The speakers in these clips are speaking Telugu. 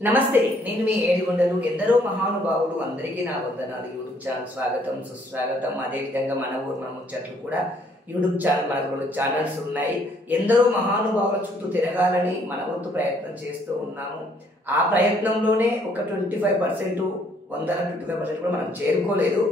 నమస్తే, నేను మీ ఏడిగొండలు. ఎందరో మహానుభావులు, అందరికీ నా వందనాలు. యూట్యూబ్ ఛానల్ స్వాగతం, సుస్వాగతం. అదేవిధంగా మన ఊరు మన ముచ్చట్లు కూడా యూట్యూబ్ ఛానల్, మనకు 2 ఛానల్స్ ఉన్నాయి. ఎందరో మహానుభావుల చుట్టూ తిరగాలని మన వంతు ప్రయత్నం చేస్తూ ఉన్నాము. ఆ ప్రయత్నంలోనే ఒక 25%, 25% కూడా మనం చేరుకోలేదు.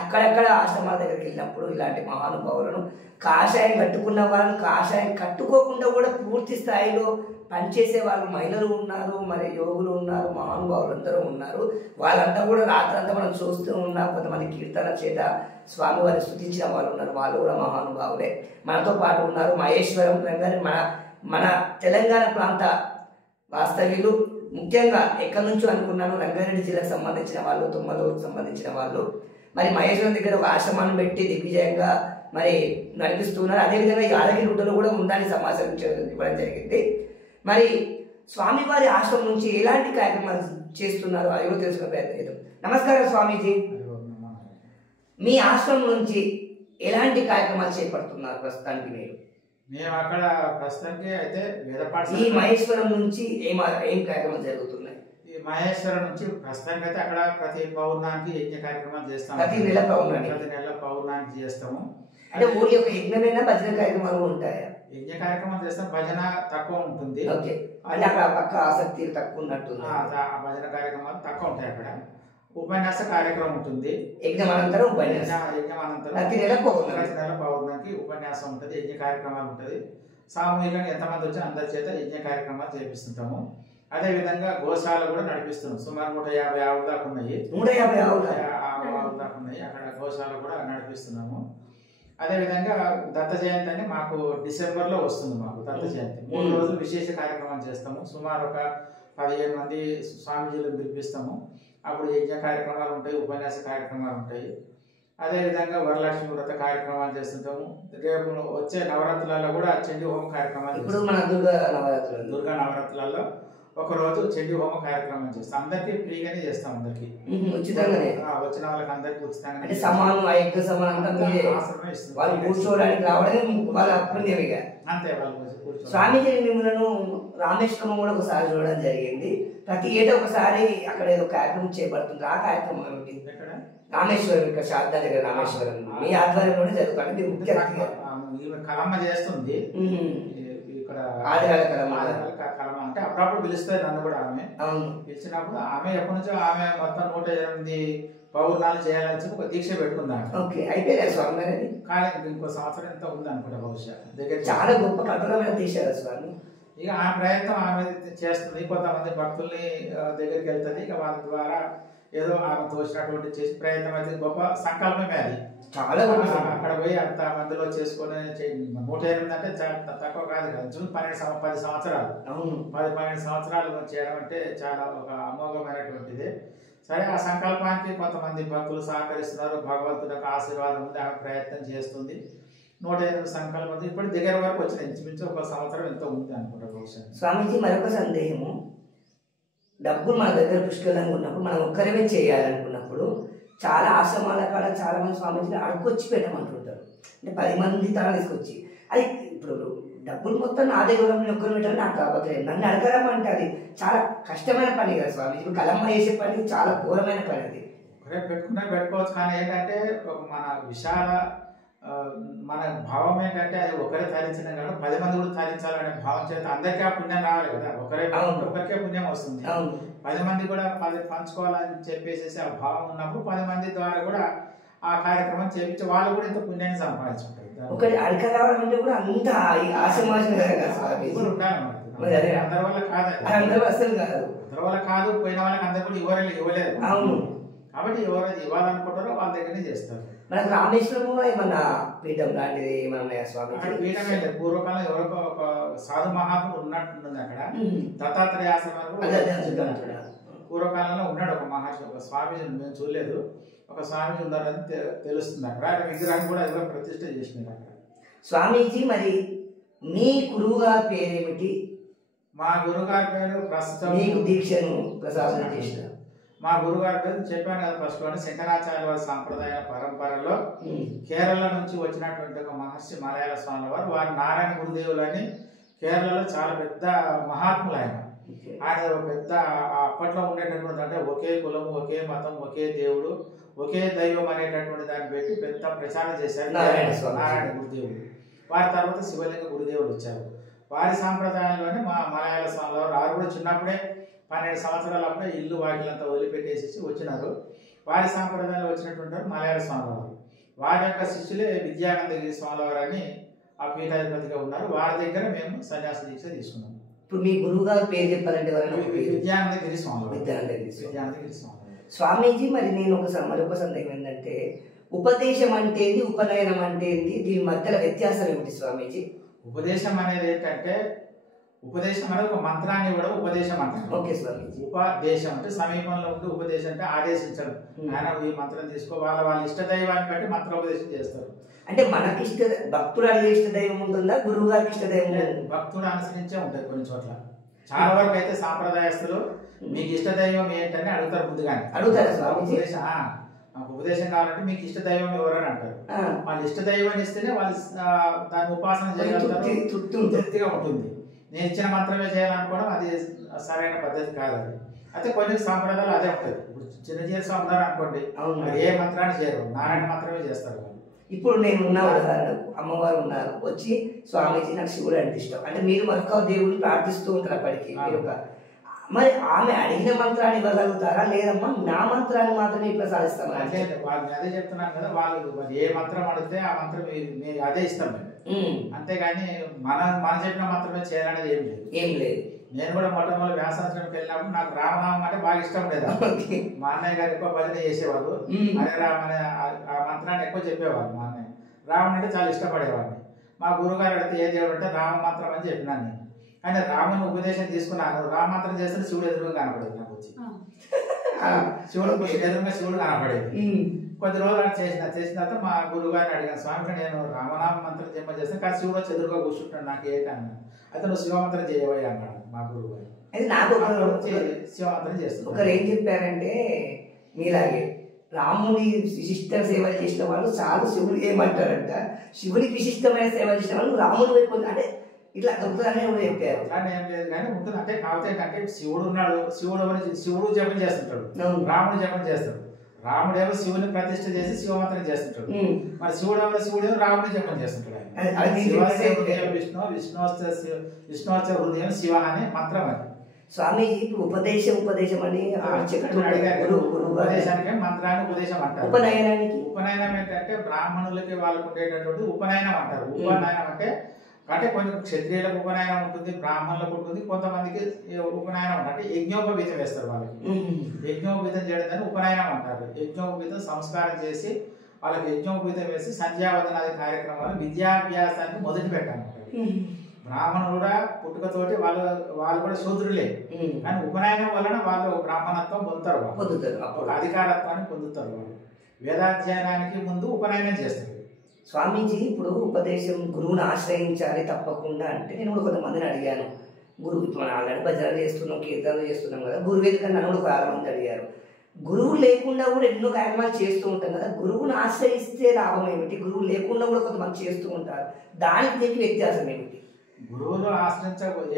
అక్కడక్కడ ఆశ్రమాల దగ్గరికి వెళ్ళినప్పుడు ఇలాంటి మహానుభావులను, కాషాయం కట్టుకున్న వాళ్ళను, కాషాయం కట్టుకోకుండా కూడా పూర్తి స్థాయిలో పనిచేసే వాళ్ళు మహిళలు ఉన్నారు, మరి యోగులు ఉన్నారు, మహానుభావులు అందరూ ఉన్నారు. వాళ్ళంతా కూడా రాత్రంతా మనం చూస్తూ ఉన్నాం. కొంతమంది కీర్తన చేత స్వామివారిని స్తుతించిన వాళ్ళు ఉన్నారు, వాళ్ళు కూడా మహానుభావులే. మనతో పాటు ఉన్నారు మహేశ్వరం గారి, మన తెలంగాణ ప్రాంత వాస్తవ్యులు. ముఖ్యంగా ఎక్కడి నుంచో అనుకున్నాను, రంగారెడ్డి జిల్లాకు సంబంధించిన వాళ్ళు, తుమ్మలూరుకు సంబంధించిన వాళ్ళు. మరి మహేశ్వరం దగ్గర ఒక ఆశ్రమాన్ని పెట్టి దిగ్విజయంగా మరి నడిపిస్తున్నారు. అదేవిధంగా యాదగిరి గుట్టలో కూడా ఉందని సమాచారం ఇవ్వడం జరిగింది. మరి స్వామివారి ఆశ్రమం నుంచి ఎలాంటి కార్యక్రమాలు చేస్తున్నారు అది కూడా తెలుసుకునే ప్రయత్నం చేద్దాం. నమస్కారం స్వామీజీ, మీ ఆశ్రమం నుంచి ఎలాంటి కార్యక్రమాలు చేపడుతున్నారు ప్రస్తుతానికి? మేము అక్కడ ప్రస్తుతానికి అయితే ఈ మహేశ్వరం నుంచి ఏం కార్యక్రమాలు జరుగుతున్నాయి? ఈ మహేశ్వరం నుంచి ప్రస్తుతానికి అయితే అక్కడ ప్రతి పౌర్ణానికి యజ్ఞ కార్యక్రమాలు చేస్తాము. ప్రతి నెల పౌర్ణానికి చేస్తాము. అంటే ఊరి యొక్క యజ్ఞమైనా భజన కార్యక్రమాలు ఉంటాయా? యజ్ఞ కార్యక్రమం చేస్తాం, భజన తక్కువ ఉంటుంది. అంటే అక్కడ పక్క ఆసక్తి తక్కువ ఉన్నట్టుంది. భజన కార్యక్రమాలు తక్కువ ఉంటాయి. అక్కడ ఉపన్యాస కార్యక్రమం ఉంటుంది. యజ్ఞం అనంతరం ప్రతి నెల పౌర్ణానికి ఉపన్యాసం ఉంటుంది, యజ్ఞ కార్యక్రమాలు ఉంటుంది. సామూహికంగా ఎంతమంది వచ్చి అందరి చేత యజ్ఞ కార్యక్రమాలు చేపిస్తుంటాము. అదే విధంగా గోశాల కూడా నడిపిస్తున్నాం. సుమారు 150 ఆవులు దాకా ఉన్నాయి. 150 ఆవులు దాకా ఉన్నాయి. అక్కడ గోశాల కూడా నడిపిస్తున్నాము. అదే విధంగా దత్త జయంతి అని మాకు డిసెంబర్లో వస్తుంది. మాకు దత్త జయంతి 3 రోజులు విశేష కార్యక్రమం చేస్తాము. సుమారు ఒక 15 మంది స్వామీజీలను పిలిపిస్తాము. అప్పుడు యజ్ఞ కార్యక్రమాలు ఉంటాయి, ఉపన్యాస కార్యక్రమాలు ఉంటాయి. అదేవిధంగా వరలక్ష్మి వ్రత కార్యక్రమాలు చేస్తుంటాము. రేపు వచ్చే నవరాత్రులలో కూడా చండీ హోమ కార్యక్రమాలు. ఇప్పుడు మన దుర్గా నవరాత్రులలో ఒక రోజు చండీ హోమ కార్యక్రమం చేస్తాం. అందరికి ఫ్రీగానే చేస్తాం. అందరికి ఉచితంగానే, వచ్చిన వాళ్ళకి అందరికి ఉచితంగా వాళ్ళు కూర్చోవడానికి రావడం వాళ్ళ పుణ్యమిగా అంతే. వాళ్ళు స్వామీజీ మిమ్మల్ని రామేశ్వరం కూడా ఒకసారి చూడడం జరిగింది. ప్రతి ఏటా ఒకసారి అక్కడ ఏదో కార్యక్రమం చేపడుతుంది. ఆ కార్యక్రమం ఏమిటి? రామేశ్వరం, ఇక్కడ శారదా దగ్గర రామేశ్వరం మీ ఆధ్వర్యంలోనే జరుగుతుంది. మీరు ముఖ్య కలమ్మ చేస్తుంది ఇక్కడ. కలమ అంటే అప్పుడప్పుడు పిలుస్తుంది నన్ను కూడా. ఆమె పిలిచినప్పుడు ఆమె ఎప్పటి నుంచో ఆమె మొత్తం 108 పౌర్ణాలు చేయాలని చెప్పి ఒక దీక్ష పెట్టుకుందాం. అయిపోయింది స్వామి. కానీ ఇంకో సంవత్సరం ఎంత ఉంది అనుకుంటా బహుశా. దగ్గర చాలా గొప్ప కఠోరమైన దీక్ష స్వామి. ఇక ఆ ప్రయత్నం ఆమె చేస్తుంది. కొంతమంది భక్తుల్ని దగ్గరికి వెళ్తుంది. ఇక వాళ్ళ ద్వారా ఏదో ఆమె తోచినటువంటి చేసి ప్రయత్నం అయితే గొప్ప సంకల్పమే అది. చాలా అక్కడ పోయి అంత మందిలో చేసుకుని 108 అంటే తక్కువ కాదు కదా. 10 సంవత్సరాలు 12 సంవత్సరాలు చేయడం అంటే చాలా ఒక అమోఘమైనటువంటిది. సరే, ఆ సంకల్పానికి కొంతమంది భక్తులు సహకరిస్తున్నారు. భగవంతుడి యొక్క ఆశీర్వాదం ఉంది. ఆమె ప్రయత్నం చేస్తుంది. 108 సంకల్పం ఇప్పుడు దగ్గర వరకు వచ్చిన ఇంచుమించు ఒక సంవత్సరం ఎంతో ఉంది అనుకుంటా బహుశా. స్వామీజీ, మరొక సందేహము. డబ్బులు మన దగ్గర పుష్కలంగా ఉన్నప్పుడు మనం ఒక్కరమే చేయాలనుకున్నప్పుడు చాలా ఆశ్రమాల కాడ చాలా మంది స్వామీజీలు అడుకొచ్చి పెట్టమంటుంటారు. అంటే 10 మంది తన తీసుకొచ్చి, అది ఇప్పుడు డబ్బులు మొత్తం నా దగ్గర ఒక్కరు పెట్టాలని నాకు కాకపోతే నన్ను అడగడం అది చాలా కష్టమైన పని కదా స్వామి. ఇప్పుడు కలమ్మ చేసే పని చాలా ఘోరమైన పని. అది పెట్టుకోవచ్చు. కానీ ఏంటంటే మన విశాల మన భావం ఏంటంటే అది ఒకరే తరించిన కాదు 10 మంది కూడా తరించాలనే భావం చేత అందరికీ ఆ పుణ్యం రావాలి కదా. ఒకరికే పుణ్యం వస్తుంది. 10 మంది కూడా పంచుకోవాలని చెప్పేసి ఆ భావం ఉన్నప్పుడు 10 మంది ద్వారా కూడా ఆ కార్యక్రమం చేపించి వాళ్ళు కూడా ఇంత పుణ్యాన్ని సంపాదించుకుంటారు. ఒకటి అడక రావాలంటే కూడా అంత ఆశమాషం అందరి వల్ల కాదు, అసలు కాదు. అందరి వల్ల కాదు. పోయిన వాళ్ళకి అందరు కూడా ఇవ్వలేదు. అవును. కాబట్టి ఎవరైతే ఇవ్వాలనుకుంటారో వాళ్ళ దగ్గరనే చేస్తారు. మనకు రామేశ్వరంలో ఏమన్నా పీఠం లాంటిది ఏమన్నా స్వామి? పీఠం అయితే పూర్వకాలం ఎవరికో ఒక సాధు మహాత్ముడు ఉన్నట్టుంది అక్కడ. దత్తాత్రేయ ఆశ్రమం పూర్వకాలంలో ఉన్నాడు ఒక మహర్షి, ఒక స్వామీజీ. మేము చూడలేదు, ఒక స్వామీజీ ఉన్నారని తెలుస్తుంది అక్కడ. ఆయన విగ్రహాన్ని కూడా ఎవరో ప్రతిష్ఠ చేసినారు అక్కడ. స్వామీజీ, మరి మీ గురువు గారి పేరేమిటి? మా గురువు గారి పేరు ప్రస్తుతం మీకు దీక్షను ప్రసాదం చేసిన మా గురుగారి పేరు చెప్పాను కదా ఫస్ట్ లోనే. శంకరాచార్య సాంప్రదాయ పరంపరలో కేరళ నుంచి వచ్చినటువంటి ఒక మహర్షి మలయాళ స్వామి వారు నారాయణ గురుదేవులని కేరళలో చాలా పెద్ద మహాత్ములు. ఆయన ఆయన ఒక పెద్ద అప్పట్లో ఉండేటటువంటి అంటే ఒకే కులం, ఒకే మతం, ఒకే దేవుడు, ఒకే దైవం అనేటటువంటి దాన్ని పెట్టి పెద్ద ప్రచారం చేశారు నారాయణ గురుదేవుడు. వారి తర్వాత శివలింగ గురుదేవుడు వచ్చారు. వారి సాంప్రదాయంలోనే మా మలయాళ స్వామి వారు కూడా చిన్నప్పుడే 12 సంవత్సరాలు అప్పుడే ఇల్లు వాకిలంతా వదిలిపెట్టేసి వచ్చినారు. వారి సాంప్రదాయంలో వచ్చినటువంటి మలయాళ స్వామి వారు. వారి యొక్క శిష్యులే విద్యానందగిరి స్వామి వారు అని ఆ పీఠాధిపతిగా ఉన్నారు. వారి దగ్గర మేము సన్యాస దీక్ష తీసుకున్నాం. ఇప్పుడు మీ గురువు గారు పేరు చెప్పాలంటే విద్యానందగిరి స్వామి. విద్యానందగిరి స్వామి. స్వామీజీ, మరి నేను మరొక సందేహం ఏంటంటే, ఉపదేశం అంటే ఏంటి, ఉపనయనం అంటే ఏంటి, దీని మధ్యలో వ్యత్యాసం ఏమిటి స్వామీజీ? ఉపదేశం అనేది ఏంటంటే, ఉపదేశం అనేది ఒక మంత్రాన్ని కూడా ఉపదేశం అంటారు. ఓకే స్వామీజీ. ఉపదేశం అంటే సమీపంలో ఉంటే, ఉపదేశం అంటే ఆదేశించడం. ఆయన ఈ మంత్రం తీసుకో, వాళ్ళ ఇష్ట దైవాన్ని బట్టి మంత్రోపదేశం చేస్తారు. అంటే మనకి భక్తుడు అడిగే ఇష్ట దైవం ఉంటుందా, గురువు గారికి ఇష్ట దైవం? భక్తుడు అనుసరించే ఉంటాయి కొన్ని చోట్ల. చాలా వరకు అయితే సాంప్రదాయస్తులు మీకు ఇష్ట దైవం ఏంటని అడుగుతారు ముందుగానే. అడుగుతారు మాకు ఉపదేశం కావాలంటే మీకు ఇష్ట దైవం ఎవరని అంటారు. వాళ్ళు ఇష్ట దైవాన్ని ఇస్తేనే వాళ్ళు దాన్ని ఉపాసన చేయగలుగుతారు, తృప్తిగా ఉంటుంది. నేను ఇచ్చిన మంత్రమే చేయాలనుకోవడం అది సరైన పద్ధతి కాదు. అది అయితే కొన్ని సాంప్రదాయాలు అదే ఉంటుంది. ఇప్పుడు చిన్నజీవ స్వామి ఉన్నారు అనుకోండి, ఏ మంత్రాన్ని చేయరు, నారాయణ మంత్రమే చేస్తారు. ఇప్పుడు నేను ఉన్న ఉదాహరణకు అమ్మవారు ఉన్నారు, వచ్చి స్వామీజీ నాకు శివుడు అంటే ఇష్టం అంటే మీరు మరొక దేవుడిని ప్రార్థిస్తూ ఉంటారు అప్పటికి. మీరు మరి ఆమె అడిగిన మంత్రాన్ని ఇవ్వగలుగుతారా? లేదమ్మా నా మంత్రాన్ని మాత్రమే ఇట్లా సాధిస్తాం అంటే వాళ్ళు అదే చెప్తున్నాను కదా, వాళ్ళు ఏ మంత్రం అడిగితే ఆ మంత్రం అదే ఇస్తాం మేము. అంతేగాని మన చెప్పిన మంత్రమే చేయాలనేది ఏం లేదు. నేను కూడా మొట్టమొదటి వ్యాసాశ్రమంకి వెళ్ళినప్పుడు నాకు రామనామం అంటే బాగా ఇష్టం లేదా. మా అన్నయ్య గారు ఎక్కువ భజన చేసేవాళ్ళు. అరే రామ అనే ఆ మంత్రాన్ని ఎక్కువ చెప్పేవాళ్ళు. మా అన్నయ్య రాముడు అంటే చాలా ఇష్టపడేవాడిని. మా గురుగారు అడిగితే ఏ దేవుడు అంటే రామ మంత్రం అని చెప్పినాను నేను. కానీ రాముని ఉపదేశం తీసుకున్నాను, రామ మంత్రం చేస్తే శివుడు ఎదురుగా కనపడేది. నాకు వచ్చి శివుడు ఎదురుగా శివుడు కనపడేది. కొద్ది రోజులు చేసిన తర్వాత మా గురువు గారిని అడిగాను, స్వామి నేను రామనామ మంత్రం జపం చేస్తాను కానీ శివుడు వచ్చి ఎదురుగా కూర్చుంటాడు, నాకు ఏంటన్నా అయితే నువ్వు శివమంత్రం చేయబోయే అన్నాడు మా గురువు గారు. అయితే నాకు శివమంత్రం చేస్తాను. ఒకరు ఏం చెప్పారంటే, మీలాగే రాముడి విశిష్ట సేవలు చేసిన వాళ్ళు చాలు శివుడు ఏమంటారంట, శివుడికి విశిష్టమైన సేవలు చేసిన వాళ్ళు రాముడు వైపు అంటే ఇట్లా దొరుకుతారని చెప్పారు. కానీ ఏం లేదు కానీ ఉంటుంది. అంటే కాకపోతే ఏంటంటే శివుడు ఉన్నాడు, శివుడు జపం చేస్తుంటాడు, రాముడు జపం చేస్తాడు. రాముడేమో శివుని ప్రతిష్ఠ చేసి శివమంత్రం చేస్తుంటాడు. మరి శివుడేమో రాముడి జపం చేస్తుంటాడు. విష్ణువచ్చ హృదయం శివ అనే మంత్రం అది. స్వామీజీ ఇప్పుడు ఉపదేశం అని ఉపదేశానికి మంత్రాన్ని ఉపదేశం అంటారు. ఉపనయనం ఏంటంటే బ్రాహ్మణులకి వాళ్ళకు ఉండేటటువంటి ఉపనయనం అంటారు. ఉపనయనం అంటే కొన్ని క్షత్రియులకు ఉపనయనం ఉంటుంది, బ్రాహ్మణులకు ఉంటుంది, కొంతమందికి ఉపనయనం అంటే యజ్ఞోపవీతం వేస్తారు. వాళ్ళకి యజ్ఞోపవీతం చేయడం ఉపనయనం అంటారు. యజ్ఞోపవీతం సంస్కారం చేసి వాళ్ళకి యజ్ఞోపవీతం వేసి సంధ్యావందనాది కార్యక్రమాలు విద్యాభ్యాసాన్ని మొదలు పెట్టాలంటారు. బ్రాహ్మణులు కూడా పుట్టుకతోటి వాళ్ళు కూడా శూద్రులే, కానీ ఉపనయనం వలన వాళ్ళు బ్రాహ్మణత్వం పొందుతారు, ఒక అధికారత్వాన్ని పొందుతారు. వాళ్ళు వేదాధ్యయనానికి ముందు ఉపనయనం చేస్తారు. స్వామీజీ ఇప్పుడు ఉపదేశం గురువుని ఆశ్రయించాలి తప్పకుండా అంటే నేను కూడా కొంతమందిని అడిగాను, గురువు ఇప్పుడు మనం ఆల్రెడీ భజనలు చేస్తున్నాం, కీర్తనలు చేస్తున్నాం కదా, గురువు ఎందుకని నన్ను కూడా చాలా మంది అడిగారు. గురువు లేకుండా కూడా ఎన్నో కార్యక్రమాలు చేస్తూ ఉంటాం కదా, గురువుని ఆశ్రయిస్తే లాభం ఏమిటి, గురువు లేకుండా కూడా కొంతమంది చేస్తూ ఉంటారు, దానికి దీనికి వ్యత్యాసం ఏమిటి? గురువులు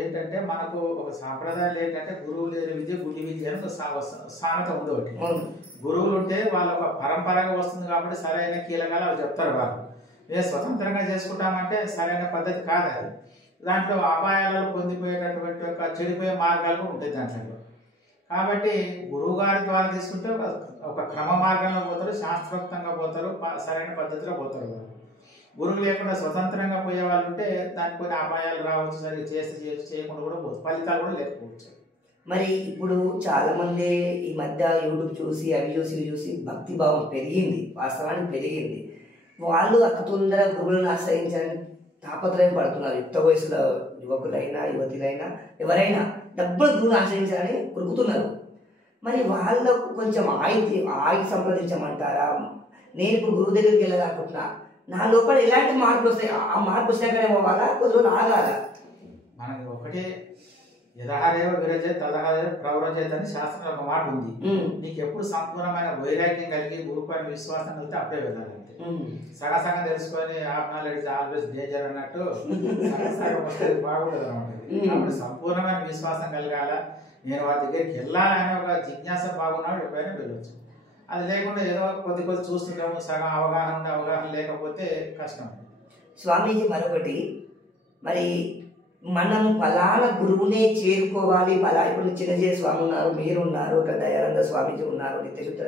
ఏంటంటే మనకు ఒక సాంప్రదాయాలు ఏంటంటే గురువు లేని విద్య గుడి విద్య అని సామెత ఉంది ఒకటి. గురువులు ఉంటే వాళ్ళ ఒక పరంపరగా వస్తుంది కాబట్టి సరైన కీలకాలు అవి చెప్తారు. వాళ్ళు మేము స్వతంత్రంగా చేసుకుంటామంటే సరైన పద్ధతి కాదు అది. దాంట్లో అపాయాలు పొందిపోయేటటువంటి ఒక చెడిపోయే మార్గాలు కూడా ఉంటాయి దాంట్లో. కాబట్టి గురువు గారి ద్వారా తీసుకుంటే ఒక క్రమ మార్గంలో పోతారు, శాస్త్రోక్తంగా పోతారు, సరైన పద్ధతిలో పోతారు. వాళ్ళు గురువు లేకుండా స్వతంత్రంగా పోయే వాళ్ళు ఉంటే దానికి కొన్ని అపాయాలు రావచ్చు, సరిగ్గా చేయకుండా కూడా పోవచ్చు, ఫలితాలు కూడా లేకపోవచ్చు. మరి ఇప్పుడు చాలా మంది ఈ మధ్య యూట్యూబ్ చూసి అవి చూసి భక్తి భావం పెరిగింది, వాస్తవానికి పెరిగింది. వాళ్ళు అతి తొందర గురువులను ఆశ్రయించాలని తాపత్రయం పడుతున్నారు. యుక్త వయసులో యువకులైనా యువతులైనా ఎవరైనా డబ్బులు గురువును ఆశ్రయించాలని కొరుకుతున్నారు. మరి వాళ్ళకు కొంచెం ఆగి సంప్రదించమంటారా? నేను ఇప్పుడు గురువు దగ్గరికి వెళ్ళాలనుకుంటున్నా, నా లోపల ఎలాంటి మార్పులు వస్తాయి? ఆ మార్పు వచ్చినాకనే పోవాలా, కొద్ది రోజులు ఆగాల? మనకి ఒకటే యదహారేవ విరజేత్ తదహారేవ ప్రవరజేత్ అని శాస్త్రంలో ఒక మాట ఉంది. నీకు ఎప్పుడు సంపూర్ణమైన వైరాగ్యం కలిగి గురుపైన విశ్వాసం కలిగితే అప్పుడే వెళ్ళాలి. సగం సగం తెలుసుకొని హాఫ్ నాలెడ్జ్ ఆల్వేస్ డేంజర్ అన్నట్టు సగం సగం వస్తే బాగుండదు అనమాట. అప్పుడు సంపూర్ణమైన విశ్వాసం కలగాల, నేను వారి దగ్గరికి వెళ్ళాలనే ఒక జిజ్ఞాస బాగున్నాడు ఎప్పుడైనా వెళ్ళొచ్చు. అది లేకుండా ఏదో కొద్ది కొద్ది చూస్తుంటాము, సగం అవగాహన ఉండే అవగాహన లేకపోతే కష్టం. స్వామీజీ మరొకటి, మరి మనం ఫలానా గురువునే చేరుకోవాలి, ఇప్పుడు చిన్నజయ స్వామి ఉన్నారు, మీరున్నారు, దయానంద స్వామీజీ ఉన్నారు, నిత్యశుద్ధ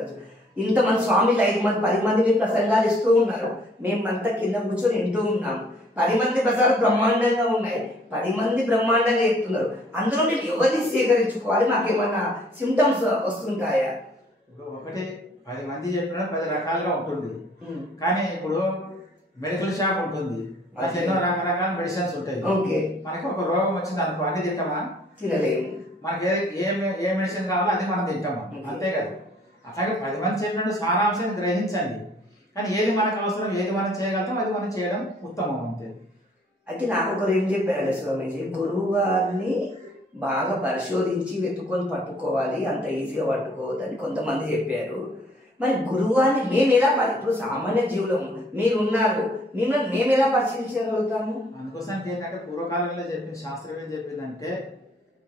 ఇంతమంది స్వామిలు 5 మంది 10 మంది మీరు ప్రసంగాలు ఇస్తూ ఉన్నారు. మేమంతా కింద కూర్చొని వింటూ ఉన్నాం. 10 మంది ప్రసాదాలు బ్రహ్మాండంగా ఉన్నాయి, 10 మంది బ్రహ్మాండంగా చెప్తున్నారు. అందులో నేను ఎవరిని స్వీకరించుకోవాలి, మాకేమన్నా సిమ్టమ్స్ వస్తుంటాయా? ఇప్పుడు ఒకటి 10 మంది చెప్పినా 10 రకాలుగా ఉంటుంది. కానీ ఇప్పుడు మెడికల్ షాప్ ఉంటుంది, ఎన్నో రకరకాల మెడిసిన్స్ ఉంటాయి. మనకి ఒక రోగం వచ్చింది అనుకో, అన్ని తింటామా? తినలేము. మనకి ఏ మెడిసిన్ కావాలో అది మనం తింటామా? అంతే కదా. అట్లాగే 10 మంది చెప్పినట్టు సారాంశాన్ని గ్రహించండి. కానీ ఏది మనకు అవసరం, ఏది మనం చేయగలుగుతాం అది మనం చేయడం ఉత్తమం. అంతే. అయితే నాకు ఒకరు ఏం చెప్పారంటే స్వామీజీ, గురువు గారిని బాగా పరిశోధించి వెతుక్కొని పట్టుకోవాలి, అంత ఈజీగా పట్టుకోవద్దని కొంతమంది చెప్పారు. మరి గురువాన్ని మేము ఎలా ఇప్పుడు సామాన్య జీవులం మీరున్నారు, మేము ఎలా పరిశీలించగలుగుతాము? అందుకోసం ఏంటంటే పూర్వకాలంలో చెప్పింది శాస్త్రం ఏం చెప్పిందంటే,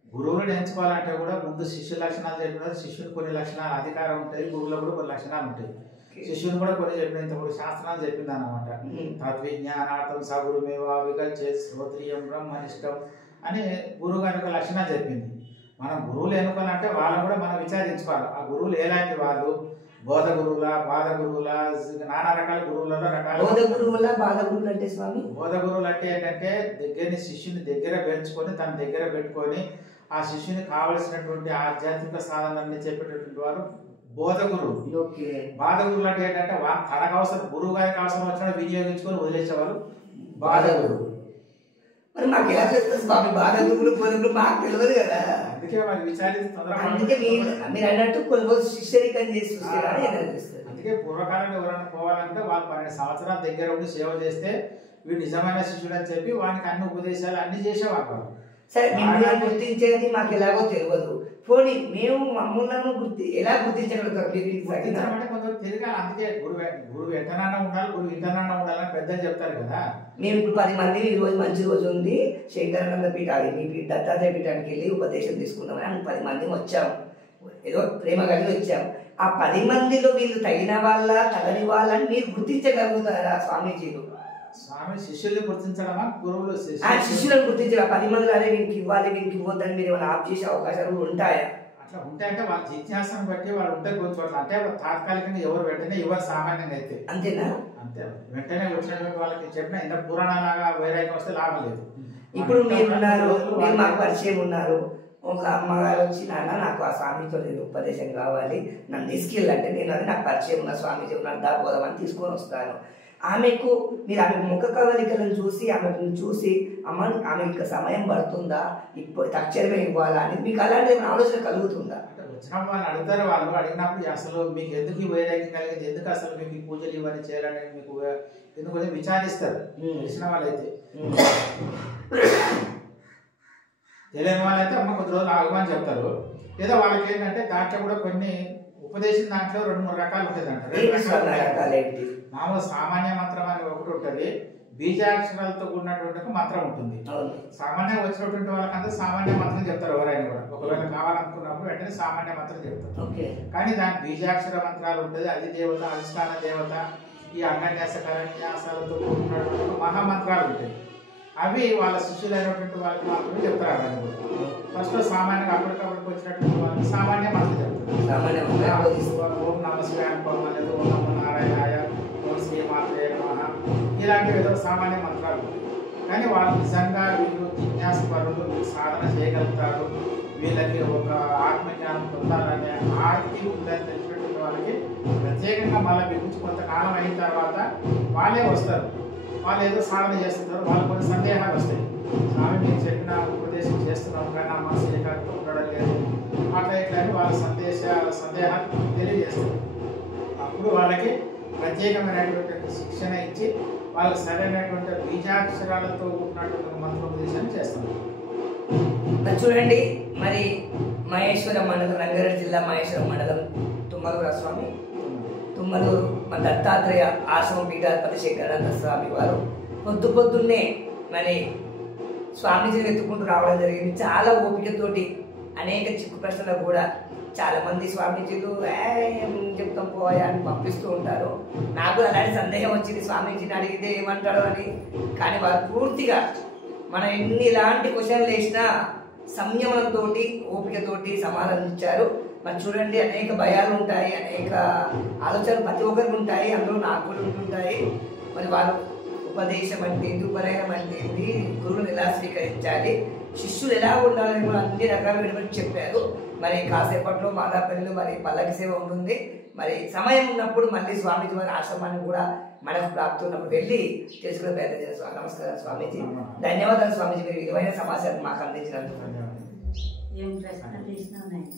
గురువులను ఎంచుకోవాలంటే కూడా ముందు శిష్యు లక్షణాలు చెప్పినారు. శిష్యుని కొన్ని లక్షణాలు అధికారం ఉంటాయి, గురువులో కూడా కొన్ని లక్షణాలు ఉంటాయి. శిష్యుని కూడా కొన్ని చెప్పినంత కూడా శాస్త్రాలు చెప్పింది అన్నమాట. తద్విజ్ఞానార్థం సగురుమేవా విగల్చే శ్రోత్రియం బ్రహ్మనిష్టం అని గురువు గారి ఒక లక్షణాలు చెప్పింది. మనం గురువులు ఎన్నుకోవాలంటే వాళ్ళని కూడా మనం విచారించుకోవాలి. ఆ గురువులు ఎలాంటి వాళ్ళు, బోధ గురువుల, బాధ గురువుల, నానా రకాల గురువులలో రకాల. బోధ గురువుల, బాధ గురువులు అంటే స్వామి, బోధ గురువులు అంటే ఏంటంటే దగ్గరని శిష్యుని దగ్గర పెంచుకొని తన దగ్గర పెట్టుకొని ఆ శిష్యుని కావలసినటువంటి ఆధ్యాత్మిక సాధనని చెప్పేటటువంటి వారు బోధ గురువు. బాధ గురువులు అంటే ఏంటంటే తనకు అవసరం, గురువు గారికి అవసరం వచ్చిన వినియోగించుకొని వదిలేసేవారు బాధ గురువు. మరి మాకు ఎలా తెలుస్తుంది స్వామి బాధ గురువులు బోధ గురువులు? మాకు తెలియదు కదా. అందుకే మరి విచారించి అందుకే మీరు అన్నట్టు కొన్ని రోజు శిష్యరికం చేసి అందుకే పూర్వకాలంలో ఎవరైనా పోవాలంటే వాళ్ళు 12 సంవత్సరాల దగ్గర ఉండి సేవ చేస్తే వీడు నిజమైన శిష్యుడు అని చెప్పి వానికి అన్ని ఉపదేశాలు అన్ని చేసేవాళ్ళు. సరే మిమ్మల్ని గుర్తించేది మాకు ఎలాగో తెలియదు, పోనీ మేము మమ్మల్ని ఎలా గుర్తించగలుగుతారు? గుర్తించడం కొందరు తిరగాలి. అందుకే గురువు ఎట్టనన్నా ఉండాలి, గురువు ఇంటనన్నా ఉండాలని పెద్దలు చెప్తారు కదా. మేము ఇప్పుడు 10 మంది ఈ రోజు మంచి రోజు ఉంది, శంకరానంద పీఠాన్ని మీ దత్తాత్రేయ పీఠానికి వెళ్ళి ఉపదేశం తీసుకుందామని అని 10 మంది వచ్చాము, ఏదో ప్రేమ కలిగి వచ్చాము. ఆ 10 మందిలో వీళ్ళు తగిన వాళ్ళ తగని వాళ్ళని మీరు గుర్తించగలుగుతారా స్వామీజీలు? స్వామి శిష్యుల్ని గుర్తించడమా, గురువులు శిష్యులను గుర్తించారు? 10 మంది అదే వీనికి ఇవ్వాలి వీనికి ఇవ్వద్దని మీరు ఏమైనా ఆఫ్ చేసే అవకాశాలు ఉంటాయా? అట్లా ఉంటాయంటే వాళ్ళ జిజ్ఞాసను బట్టి వాళ్ళు ఉంటాయి కొన్ని చోట్ల. అంటే తాత్కాలికంగా ఎవరు వెంటనే ఎవరు సామాన్యంగా అయితే అంతేనా? అంతే. వెంటనే వచ్చినటువంటి వాళ్ళకి చెప్పిన ఇంత పురాణాలాగా వైరాగ్యం వస్తే లాభం లేదు. ఇప్పుడు మీరున్నారు, మీరు మాకు పరిచయం ఉన్నారు, ఒక అమ్మగారు వచ్చి నాన్న నాకు ఆ స్వామితో నేను ఉపదేశం కావాలి, నన్ను తీసుకెళ్ళంటే నేను అది నాకు పరిచయం ఉన్న స్వామిజీ ఉన్నాడు దా పోదామని తీసుకొని వస్తాను. ఆమెకు మీరు ఆమె ముఖ కవలికలను చూసి ఆమెను చూసి ఆమె ఇంకా సమయం పడుతుందా, ఇప్పుడు తక్షణమే ఇవ్వాలా అని మీకు అలాంటి ఆలోచన కలుగుతుందా? అంటే వచ్చినప్పుడు వాళ్ళు అడుగుతారు. వాళ్ళు అడిగినప్పుడు అసలు మీకు ఎందుకు వైరాగ్యం కలిగింది, ఎందుకు అసలు మీకు ఈ పూజలు ఇవన్నీ చేయాలని మీకు ఎందుకు విచారిస్తారు తెలిసిన వాళ్ళైతే. తెలియని వాళ్ళైతే అమ్మ కొద్ది రోజులు ఆగమని చెప్తారు. లేదా వాళ్ళకి ఏంటంటే దాంట్లో కూడా కొన్ని ఉపదేశం దాంట్లో 2-3 రకాలు ఉంటుంది అంటారు. మామూలు సామాన్య మంత్రం అని ఒకటి ఉంటుంది, బీజాక్షరాలతో కూడినటువంటి మంత్రం ఉంటుంది. సామాన్యంగా వచ్చినటువంటి వాళ్ళకంతా సామాన్య మంత్రం చెప్తారు ఎవరైనా కూడా. ఒకవేళ కావాలనుకున్నప్పుడు వెంటనే సామాన్య మంత్రం చెప్తారు. కానీ దాని బీజాక్షర మంత్రాలు ఉంటుంది, అది దేవత, అధిష్టాన దేవత, ఈ అంగన్యాస కరన్యాసాలతో కూడినటువంటి మహామంత్రాలు ఉంటాయి. అవి వాళ్ళ శిష్యులైనటువంటి వాళ్ళకి మాత్రమే చెప్తారు. అవన్నీ కూడా ఫస్ట్ సామాన్యంగా అప్పటికప్పటికి వచ్చినటువంటి వాళ్ళకి సామాన్య మంత్రం చెప్తారు. ఓం నమస్కారం లేదు, ఓం నమో నారాయణాయ, ఓం శ్రీ మాత్రే నమః, ఇలాంటివి ఏదో సామాన్య మంత్రాలు. కానీ వాళ్ళు నిజంగా వీళ్ళు జిజ్ఞాసపరులు, సాధన చేయగలుగుతారు, వీళ్ళకి ఒక ఆత్మజ్ఞానం పొందాలనే ఆర్తి ఉందని తెలిసినటువంటి వాళ్ళకి ప్రత్యేకంగా మళ్ళీ పిలిపించి కొంతకాలం అయిన తర్వాత వాళ్ళే వస్తారు. వాళ్ళు ఏదో సాధన చేస్తుంటారు, వాళ్ళు కొన్ని సందేహాలు వస్తాయి. స్వామి మీకు చెప్పిన ఉపదేశం చేస్తున్నాం కానీ నా మనసు ఏకాగ్రత ఉండడం లేదు, అట్లా ఇట్లా అని వాళ్ళ సందేహాలు తెలియజేస్తారు. అప్పుడు వాళ్ళకి ప్రత్యేకమైనటువంటి శిక్షణ ఇచ్చి వాళ్ళకి సరైనటువంటి బీజాక్షరాలతో ఉన్నటువంటి మంత్రోపదేశాన్ని చేస్తున్నారు. మరి చూడండి, మరి మహేశ్వరం మండలం, రంగారెడ్డి జిల్లా మహేశ్వరం మండలం తుమ్మలూరు స్వామి, తుమ్మలూరు మన దత్తాత్రేయ ఆశ్రమ పీఠాధిపతి శంకరానంద స్వామి వారు పొద్దున్నే మరి స్వామీజీని వెతుక్కుంటూ రావడం జరిగింది. చాలా ఓపికతోటి అనేక చిక్కు ప్రశ్నలు కూడా చాలా మంది స్వామీజీలు ఏం చెప్తాం పోయా అని పంపిస్తూ ఉంటారు. నాకు అలాంటి సందేహం వచ్చింది, స్వామీజీని అడిగితే ఏమంటాడు అని. కానీ వారు పూర్తిగా మనం ఎన్ని ఇలాంటి క్వశ్చన్లు వేసినా సంయమనంతో ఓపికతోటి సమాధానం ఇచ్చారు. మరి చూడండి, అనేక భయాలు ఉంటాయి, అనేక ఆలోచనలు ప్రతి ఒక్కరికి ఉంటాయి, అందులో నాకు కూడా ఉంటుంటాయి. మరి వారు ఉపదేశం అంటే ఉపనయనం అంటే గురువుని ఎలా స్వీకరించాలి, శిష్యులు ఎలా ఉండాలని కూడా అన్ని రకాల విడిపెట్టి చెప్పారు. మరి కాసేపట్లో మాదాపల్లిలో మరి పల్లకి సేవ ఉంటుంది. మరి సమయం ఉన్నప్పుడు మళ్ళీ స్వామీజీ వారి ఆశ్రమాన్ని కూడా మనకు ప్రాప్తి ఉన్నప్పుడు వెళ్ళి తెలుసుకునే ప్రయత్నం చేస్తాం. నమస్కారం స్వామీజీ, ధన్యవాదాలు స్వామీజీ, మీరు విలువైన సమాచారం మాకు అందించినందుకు. ఏం ప్రశ్న చేసినా